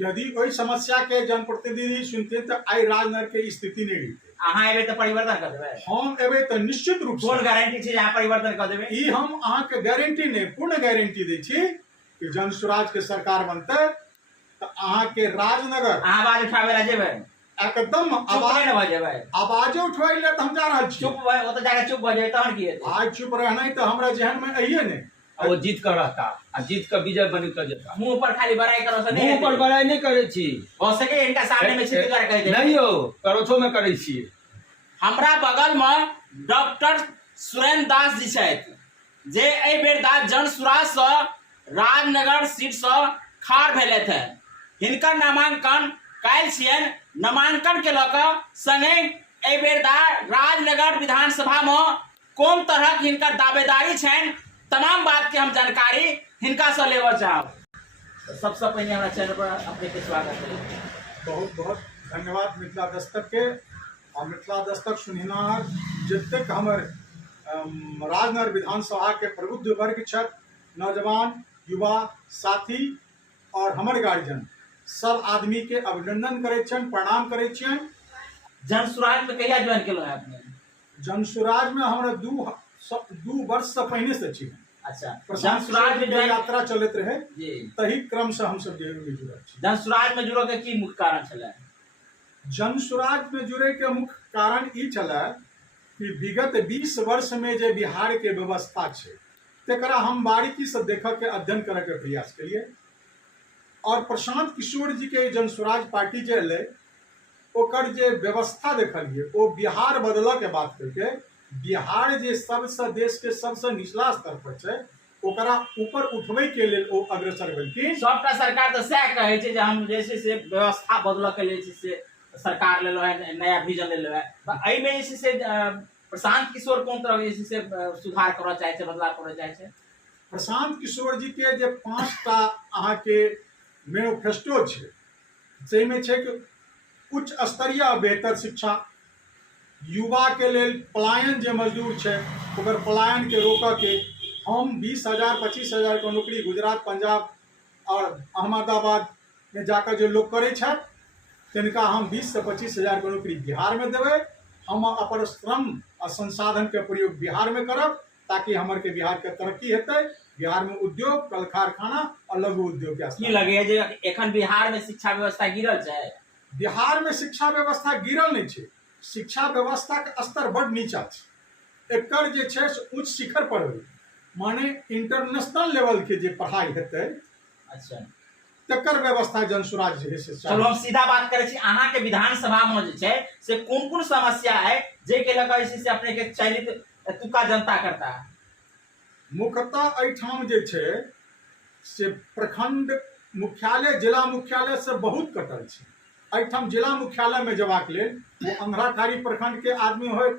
यदि कोई समस्या के जनप्रतिनिधि सुनते तो आई राजनगर के स्थिति नहीं रहती। अहाँ एबे तो परिवर्तन कर देबे। हम एबे तो निश्चित रूप से कोन गारंटी छै यहाँ परिवर्तन कर देबे? ई हम अहाँ के गारंटी नहीं, पूर्ण गारंटी दै छी कि जन स्वराज के सरकार बनते तो अहाँ के राजनगर अहाँ आवाज उठावे ला जेबे? एकदम आवाज न भ जेबे। आवाजे उठवाई ले तो हम जा रहल छी। चुप भ ओत जाके चुप भ जेबे तहन की हेतै? आज चुप रहना तो हमरा जहन में आइए नहीं। वो जीत कर रहता आ जीत कर विजय बन कर जेता। मुंह पर खाली बड़ाई करो से नहीं। मुंह पर बड़ाई नहीं करे छी। हो सके इनका सामने में सीधी कर कह दे। नहीं हो करोथो में करे छी। हमरा बगल में डॉक्टर सुरेंद्र दास जी छथि जे एहि बेर जन स्वराज से राजनगर सीट से खाड़ भेले थे। हिनकर नामांकन काल्हि छियनि। नामांकन के लऽ कऽ संगे एहि बेर राजनगर विधानसभा में कोन तरहक हिनकर दावेदारी छनि तमाम बात के हम जानकारी हिनका से लेबऽ चाहब। सबसे पहले हमारा चैनल पर अपने के स्वागत है। बहुत बहुत धन्यवाद मिथिला दस्तक के और मिथिला दस्तक सुननिहार जतेक हमर राजनगर विधानसभा के प्रबुद्ध वर्ग छथि, नौजवान युवा साथी और हमर गार्जियन सब आदमी के अभिनंदन करे छन, प्रणाम करे छन। जन स्वराज में कहिया ज्वाइन केलो है आपने? जन स्वराज में हमरा दू वर्ष से पहले से छी। अच्छा, जन स्वराज में यात्रा चलत रहे जी, तही क्रम से हम सब जुड़ल छी। जन स्वराज में जुड़ो के की मुख्य कारण छले? जन स्वराज में जुड़े के मुख्य कारण ई छले कि विगत 20 वर्ष में जे बिहार के व्यवस्था छे तेकरा हम बारीकी से देखा के अध्ययन करे के प्रयास करिए और प्रशांत किशोर जी के जन स्वराज पार्टी जे अले ओकर जे व्यवस्था देखलिए ओ बिहार बदला के बात करके बिहार जे सबसे देश के सबसे निचला स्तर पर छे ओकरा ऊपर उठवे के लेल ओ अग्रसर भेलखिन। सबटा सरकार तो सह कहे छे जे हम जे से व्यवस्था बदल के लेल से सरकार लेलो है, नया विजन लेलो है। तो एहि में जे से प्रशांत किशोर कोन तरह जे से सुधार करना चाहे छे, बदलाव करना चाहे छे? प्रशांत किशोर जी के जे 5टा अहाँ के मैनिफेस्टो छे से में छे कि उच्च स्तरीय बेहतर शिक्षा, युवा के लेल पलायन जे मजदूर छे ओकर पलायन के रोक के हम 20,000 25,000 के नौकरी गुजरात, पंजाब और अहमदाबाद में जाकर जो लोग करे छे तिनका हम 20 से 25,000 के नौकरी बिहार में देवे। हम अपन श्रम और संसाधन के प्रयोग बिहार में करब ताकि हमर के बिहार के तरक्की हेतै। बिहार में उद्योग, कल कारखाना और लघु उद्योग के की लगे जे एखन बिहार में शिक्षा व्यवस्था गिरल छै? बिहार में शिक्षा व्यवस्था गिरल नहीं छे, शिक्षा व्यवस्था के स्तर बड़ नीचा छे। एकर जे छे उच्च शिखर पर होई माने इंटरनेशनल लेवल के जे पढ़ाई हेतै अच्छा तकर व्यवस्था जन स्वराज जे है से चलो हम सीधा बात करे छी। अहाँ के विधानसभा में जे छे से कोन-कोन समस्या है जे के लगा से अपने के चयनित एतुका जनता करता है? मुख्यतः एठाम जे छे से प्रखंड मुख्यालय जिला मुख्यालय से बहुत कटल छे। एठाम जिला मुख्यालय में जबाक लेल वो अंधराठाड़ी प्रखंड के आदमी होय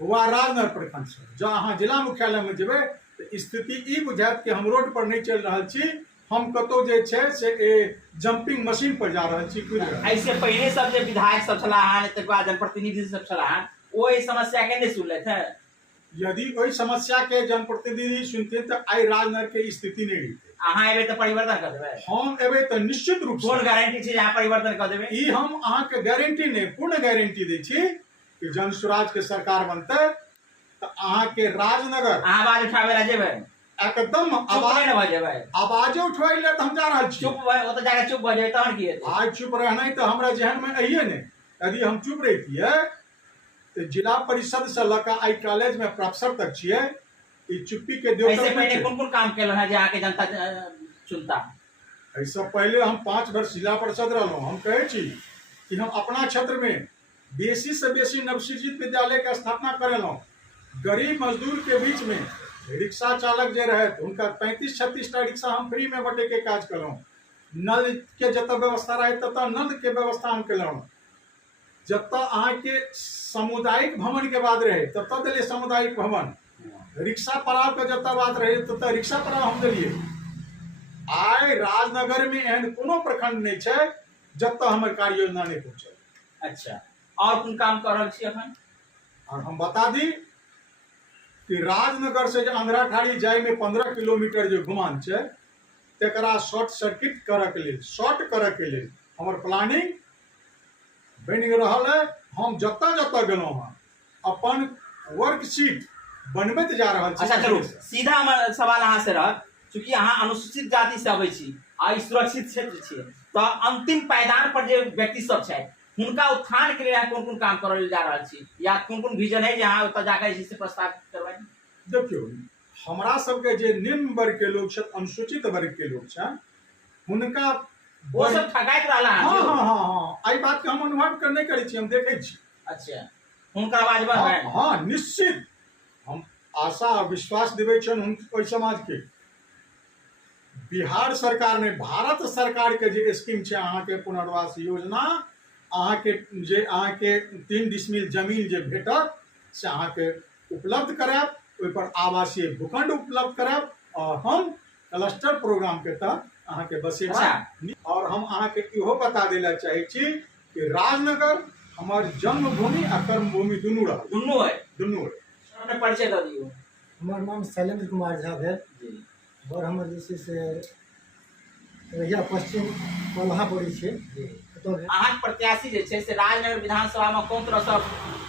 वा राजनगर प्रखंड से जँ अहाँ जिला मुख्यालय में जेबे तो स्थिति ई बुझायत कि हम रोड पर नहीं चल रहा छी, हम कतो जे छे से जंपिंग मशीन पर जा रहा छी। ऐसे पहले सब जे विधायक सब छलाहन तकवा जनप्रतिनिधि सब छलाहन ओई समस्या के नहीं सुनले थे? यदि कोई समस्या के जनप्रतिनिधि सुनते तो आई राजनगर के स्थिति नहीं रहती। अहाँ एबे तो परिवर्तन कर देबे? हम एबे तो निश्चित रूप से कोन गारंटी छै यहाँ परिवर्तन कर देबे? ई हम अहाँ के गारंटी नहीं, पूर्ण गारंटी दै छी कि जन स्वराज के सरकार बनते तो अहाँ के राजनगर अहाँ आवाज उठावे ला जेबे? एकदम आवाज न भ जेबे। आवाजे उठवाई ले तो हम जा रहल छी। चुप भ ओत जाके चुप भ जेबे तहन की हेतै? आज चुप रहना तो हमरा जहन में आइए नहीं। यदि हम चुप रहतिए तो जिला परिषद से लका आई कॉलेज में प्रोफेसर तक छिए ई चुप्पी के देवता। ऐसे पहले कोन-कोन काम केलो है जे आके जनता चुनता? ऐसा पहले हम 5 वर्ष जिला परिषद रहलो। हम कहे छी कि हम अपना क्षेत्र में बेसी से बेसी नवसृजित विद्यालय के स्थापना करेलो। गरीब मजदूर के बीच में रिक्शा चालक जे रहे उनका 35-36 टा रिक्शा हम फ्री में बटे के काज करो। नल के जत व्यवस्था रहे तत नल के व्यवस्था हम केलो। जत अहाँ के सामुदायिक भवन के बाद रहे तत दिले सामुदायिक भवन। रिक्शा पड़ाव के जत बात रहे तत रिक्शा पड़ाव हम दिलिए। आय राजनगर में एहन कोनो प्रखंड नहीं छे जत हमर कार्य योजना नहीं पहुंचे। अच्छा, और कोन काम कर रहल छी अखन? और हम बता दी कि राजनगर से जो अंधराठाड़ी जाए में 15 किलोमीटर जो घुमान छे तेकरा शॉर्ट सर्किट करऽ के लेल शॉर्ट करऽ के लेल हमर प्लानिंग बनि रहल है। हम जतऽ जतऽ गेलहुँ हँ अपन वर्कशीट बनबैत जा रहल छी। अच्छा चलू सीधा हमर सवाल अहाँ से रहत, चूंकि अहाँ अनुसूचित जाति से अबै छी आ ई सुरक्षित क्षेत्र छियै, तो अंतिम पायदान पर जे व्यक्ति सब छै हुनका उत्थान के लिए कोन कोन काम करल जा रहल छी, या कोन कोन विजन है जे अहाँ ओतऽ जाकर जे छै से प्रस्तावित करबै? देखियौ, हमरा सबके जे निम्न वर्ग के लोग छै, अनुसूचित वर्ग के लोग छै, हुनका वो सब ठगाइत रहला है। हाँ हाँ हाँ हाँ, एहि बात के हम अनुभव कर नहीं करै छी, हम देखै छी। अच्छा, हुनकर आवाज बढ़ हाँ, है। हाँ निश्चित हम आशा और विश्वास दिबै छन ओहि समाज के। बिहार सरकार ने भारत सरकार के जे स्कीम छै अहाँ के पुनर्वास योजना, अहाँ के जे अहाँ के 3 डिसमिल जमीन जे भेटत से अहाँ के उपलब्ध करायब, ओहि पर आवासीय भूखंड उपलब्ध करायब और हम क्लस्टर प्रोग्राम के तहत अहाँ के बसेबा। और हम अहाँ के इहो बता देला चाहे छी कि राजनगर हमार जन्मभूमि आ कर्मभूमि दुनू रह दुनू है। दुनू है। अपने परिचय दऽ दियौ। हमार नाम शैलेंद्र कुमार झा भेल जी। और हमर जे छै से रहिया पश्चिम कोल्हा पड़ै छै। जी। ओतऽ भेल। अहाँ के प्रत्याशी जे छै से राजनगर विधानसभा में कोन तरह से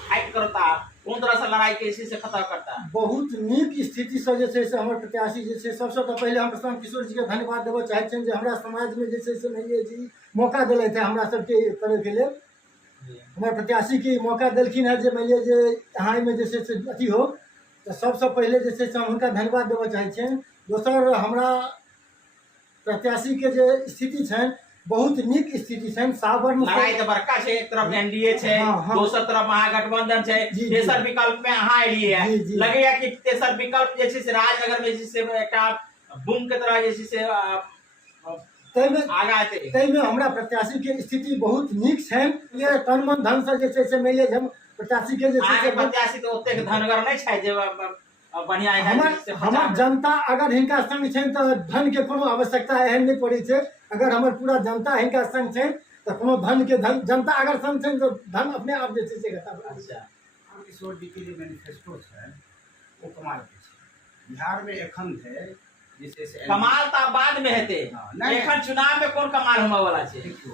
फाइट करता, कोन तरह से लड़ाई के से खत्म करता? बहुत नीक स्थिति से जे छै से हमर प्रत्याशी जे छै, सबसे तऽ पहिले हम प्रशांत किशोर जी के धन्यवाद देबऽ चाहै छियनि जे हमरा समाज में जे छै से मानिलिअ जी मौका देलथि है हमरा सबके करे के लेल। हमर प्रत्याशी के मौका देलखिन है जे मानिलिअ जे यहाँ में जे छै से अथी हो, तो सबसे पहिले जे छै से हम हुनका धन्यवाद देबऽ चाहै छियनि। दोसर हमरा प्रत्याशी के जे स्थिति छनि बहुत नीक स्थिति छनि। सावन लड़ाई तो बड़का छै, एक तरफ एनडीए छै, हाँ, हाँ। दोसर तरफ महागठबंधन छै, जी, जी। तेसर विकल्प में अहाँ एलिए है। जी, जी। लगैया कि तेसर विकल्प जे छै से राजनगर में जे छै से एकटा बूम के तरह जे छै से आगा एतै। ताहिमे हमरा प्रत्याशी के स्थिति बहुत नीक छनि। ये तन मन धन से जे छै से मानि लिअ जे हम प्रत्याशी के जे छै अहाँ के से प्रत्याशी तो ओतेक धनगर नहीं छै जे बढ़िया हमर जनता अगर हिनका संग छनि तऽ धन के कोनो आवश्यकता एहन नहीं पड़ै छै। अगर हमर पूरा जनता हिनका संग छनि तऽ कोनो धन के जनता अगर संग छनि तऽ धन अपने आप जे छै से घटा पड़ै छै। राम किशोर जी के जे मैनिफेस्टो छै वो कमाल के छै। बिहार में एखन है जैसे से कमाल तो बाद में हेतै, नहीं। एखन चुनाव में कोन कमाल होमय वाला छै? देखियो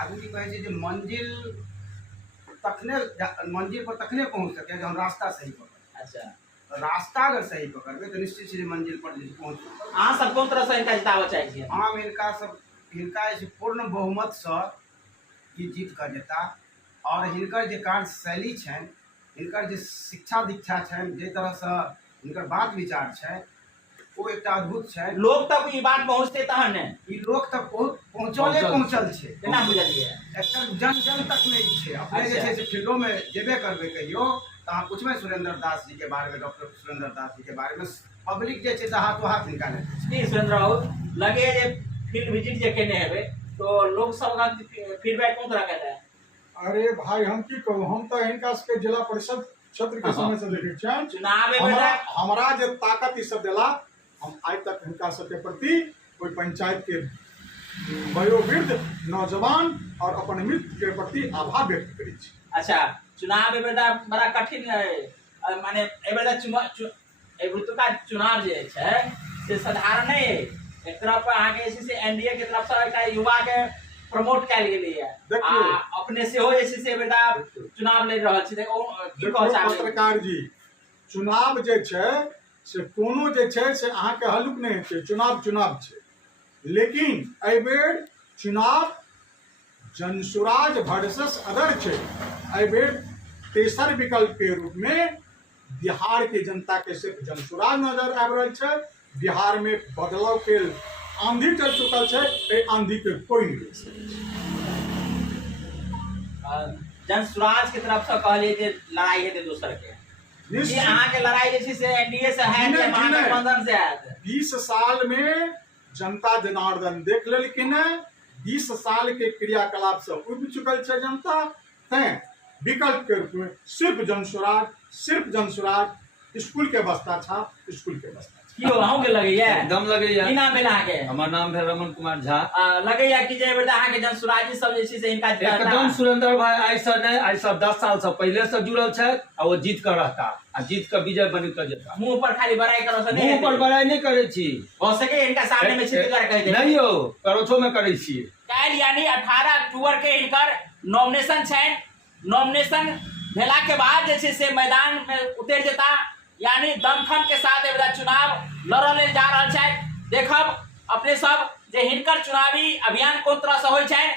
आदमी कहै छै जे मंजिल पर तखने पहुंच सके जब हम रास्ता सही पकड़। अच्छा, रास्ता अगर सही पकड़बे तो निश्चित से मंजिल पर पहुंच। अहाँ सब कोन तरह से इनका जिताबऽ चाहै छियै? हम हिनका जे पूर्ण बहुमत से ई जीत कर जेता। और हिनकर जे कार्यशैली छनि, हिनकर जे शिक्षा दीक्षा छनि, जे तरह से हिनकर बात विचार छै वो एकटा अद्भुत छै। लोग तक ई बात पहुंचते तहन ने ई लोग तक पहुंचल छै। केना बुझलियै? जन जन तक में ई छै। अपने जे छै से फील्डो में जेबे करबे कहियो तो अहाँ पूछबै सुरेंद्र दास जी के बारे में, डॉक्टर सुरेंद्र दास जी के बारे में, पब्लिक जे छै से हाथों हाथ हिनका लेतै। की सुरेंद्र बाबू लगे जे फील्ड विजिट जे केने हेबै तो लोग सब का फीडबैक कोन तरह के है? अरे भाई हम की कहूँ, हम तो हिनका सबके जिला परिषद क्षेत्र के समय से देखे छियनि। चुनाव में हमरा जे ताकत ई सब देला, हम आइ तक हिनका सबके प्रति कोई पंचायत के वयोवृद्ध नौजवान और अपन मित्र के प्रति आभार व्यक्त करै छी। अच्छा, चुनाव में बड़ा कठिन है, माने एबेरका चुनाव जे छै से साधारण नहीं है। एक तरफ आगे से एनडीए के तरफ से एकटा युवा के प्रमोट कैल गेलै है आ अपने से हो जे छै से बेटा चुनाव लड़ रहल छी। देखो की कहै छै पत्रकार जी, चुनाव जे छै से कोनो जे छै से अहाँ के हल्लुक नहीं छै। चुनाव छै, लेकिन एहि बेर चुनाव जनसुराज वर्सेस अदर छै। एहि बेर तेसर विकल्प के रूप में बिहार के जनता के सिर्फ जनसुराज नजर आबि रहल छै। बिहार में बदलाव के आंधी चल चुकल छै, एहि आंधी के कोई नहीं रोक सकै छै। जनसुराज के तरफ से कहलिए जे लड़ाई हेतै दोसर के, ये अहाँ के लड़ाई जे छै से एनडीए से है या महागठबंधन से है? 20 साल में जनता जनार्दन देख लेलखिन है। 20 साल के क्रियाकलाप से उब चुकल छै जनता। तैं विकल्प के रूप में सिर्फ जनसुराज, स्कूल के बस्ता छाप, स्कूल के बस्ता छाप। की हो अहूँ के लगैया एकदम लगैया। की नाम भेल अहाँके हमर नाम भेल रमन कुमार झा। लगैया कि जे बेटा अहाँके जन सुराजी सब जे छै से हिनका एकदम सुरेंद्र भाई आई से नहीं, आई से 10 साल से पहले से जुड़ल छै आ वो जीत कर रहता आ जीत के विजय बनी कर जेता। मुंह पर खाली बड़ाई करो से नहीं मुंह पर बड़ाई नहीं करे छी। हो सके इनका सामने में छित कर कह दे नहीं हो करोछो में करे छी। काल्हि यानी 18 अक्टूबर के हिनकर नॉमिनेशन छनि। नॉमिनेशन भेला के बाद जे छै से मैदान में उतर जेता, यानी दमखम के साथ एबरा चुनाव लड़ऽ लेल जा रहल छथि। देखब अपने सब जे हिनकर चुनावी अभियान कोन तरह से होइ छनि।